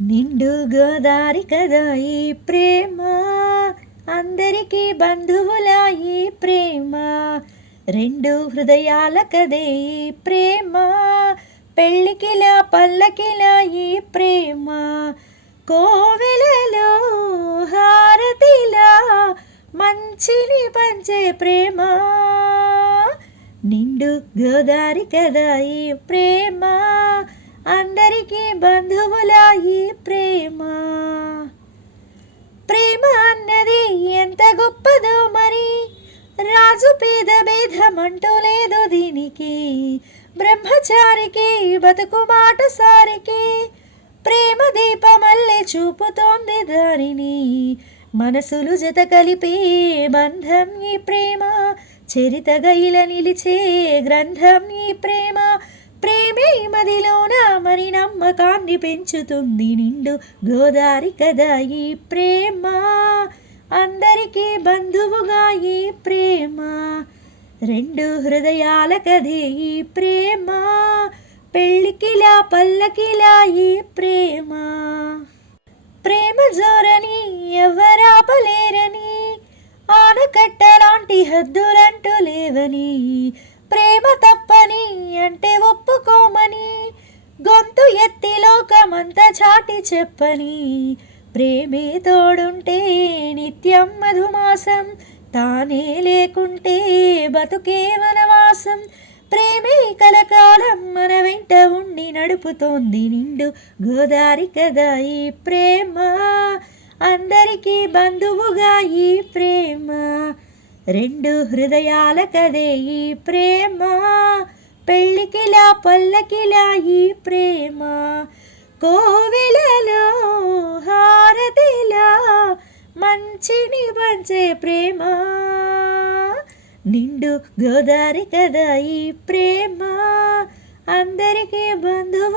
నిండు గోదారి కదా ఈ ప్రేమ, అందరికీ బంధువులా ఈ ప్రేమ, రెండు హృదయాల కదే ఈ ప్రేమ, పెళ్ళికిలా పల్లకిలా ఈ ప్రేమ, కోవెలలో హారతిలా మంచిని పంచే ప్రేమ, నిండు గోదారి కదా ఈ ప్రేమ, అందరికీ బంధువులా ఈ ప్రేమ. ప్రేమ అన్నది ఎంత గొప్పదో మరి, రాజు పేద భేదమంటూ లేదు దీనికి, బ్రహ్మచారికి బతుకు మాట సారికి, ప్రేమ దీపమల్లె చూపుతోంది దారిని, మనసులు జత కలిపే బంధం ఈ ప్రేమ, చరితగా ఇలా నిలిచే గ్రంథం ఈ ప్రేమ, ప్రేమే మదిలోన మరి నమ్మకాన్ని పెంచుతుంది, నిండు గోదారి కదా ఈ ప్రేమ, అందరికీ బంధువుగా ఈ ప్రేమ, రెండు హృదయాల కదే ఈ ప్రేమ, పెళ్ళికిలా పల్లకిలా ఈ ప్రేమ. ప్రేమ జోరని ఎవరాపలేరని, ఆనకట్టలాంటి హద్దులంటూ లేవని, ప్రేమ తప్పని అంటే ఒప్పుకోమని, గొంతు ఎత్తి లోకమంతా చాటి చెప్పని, ప్రేమే తోడుంటే నిత్యం మధుమాసం, తానే లేకుంటే బతుకే వనవాసం, ప్రేమే కలకాలం మన వెంట ఉండి నడుపుతోంది, నిండు గోదారి కదా ఈ ప్రేమ, అందరికీ బంధువుగా ఈ ప్రేమ, రెండు హృదయాల కదే ఈ ప్రేమ, పెళ్ళికిలా పల్లకిలా ఈ ప్రేమ, కోవెలలో హారతిలా మంచిని పంచే ప్రేమ, నిండు గోదారి కదా ఈ ప్రేమ, అందరికీ బంధువు